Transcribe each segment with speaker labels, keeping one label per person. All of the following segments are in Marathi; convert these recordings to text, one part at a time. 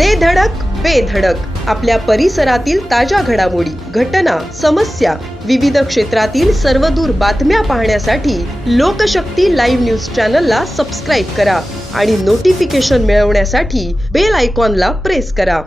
Speaker 1: दे धडक बेधडक आपल्या परिसरातील ताज्या घडामोडी घटना समस्या विविध क्षेत्रातील सर्वदूर बातम्या पाहण्यासाठी लोकशक्ती लाईव्ह न्यूज चॅनलला सबस्क्राईब करा आणि नोटिफिकेशन मिळवण्यासाठी बेल आयकॉनला प्रेस करा.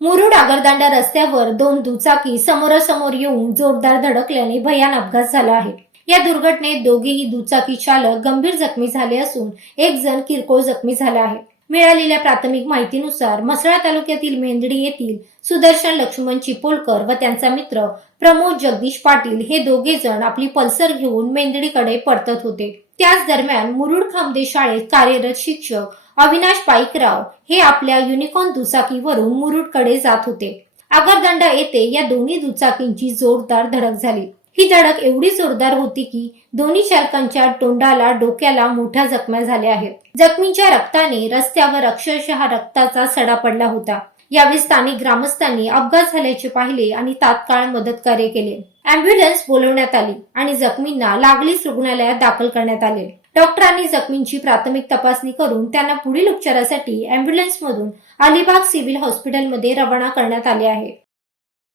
Speaker 2: मुरुड आगरदांडा रस्त्यावर दोन दुचाकी समोरासमोर येऊन जोरदार धडकल्याने भयान अपघात झाला आहे. या दुर्घटनेत दोघेही दुचाकी चालक गंभीर जखमी झाले असून एक जण किरकोळ जखमी झाला आहे. मिळालेल्या प्राथमिक माहितीनुसार म्हसळा तालुक्यातील मेंदडी येथील सुदर्शन लक्ष्मण चिपोलकर व त्यांचा मित्र प्रमोद जगदीश पाटील हे दोघे जण आपली पल्सर घेऊन मेंदडीकडे परतत होते. त्याच दरम्यान मुरुड खामदे शाळेत कार्यरत शिक्षक अविनाश पाईकराव हे आपल्या युनिकॉर्न दुचाकीवरून मुरुडकडे जात होते. आगरदंडा येथे या दोन्ही दुचाकींची जोरदार धडक झाली. ही धडक एवढी जोरदार होती की दोन्ही चालकांच्या तोंडाला डोक्याला मोठ्या जखम्या झाल्या आहेत. जखमींच्या रक्ताने रस्त्यावर अक्षरशः रक्ताचा सडा पडला होता. यावेळी स्थानिक ग्रामस्थांनी अपघात झाल्याचे पाहिले आणि तात्काळ मदत कार्य केले. अँब्युलन्स बोलवण्यात आली आणि जखमींना लागलीच रुग्णालयात दाखल करण्यात आले. डॉक्टरांनी जखमींची प्राथमिक तपासणी करून त्यांना पुढील उपचारासाठी अँब्युलन्समधून अलिबाग सिव्हिल हॉस्पिटलमध्ये रवाना करण्यात आले आहे.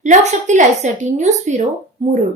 Speaker 2: लोकशक्ती लाईव्हसाठी न्यूज ब्युरो मुरुड.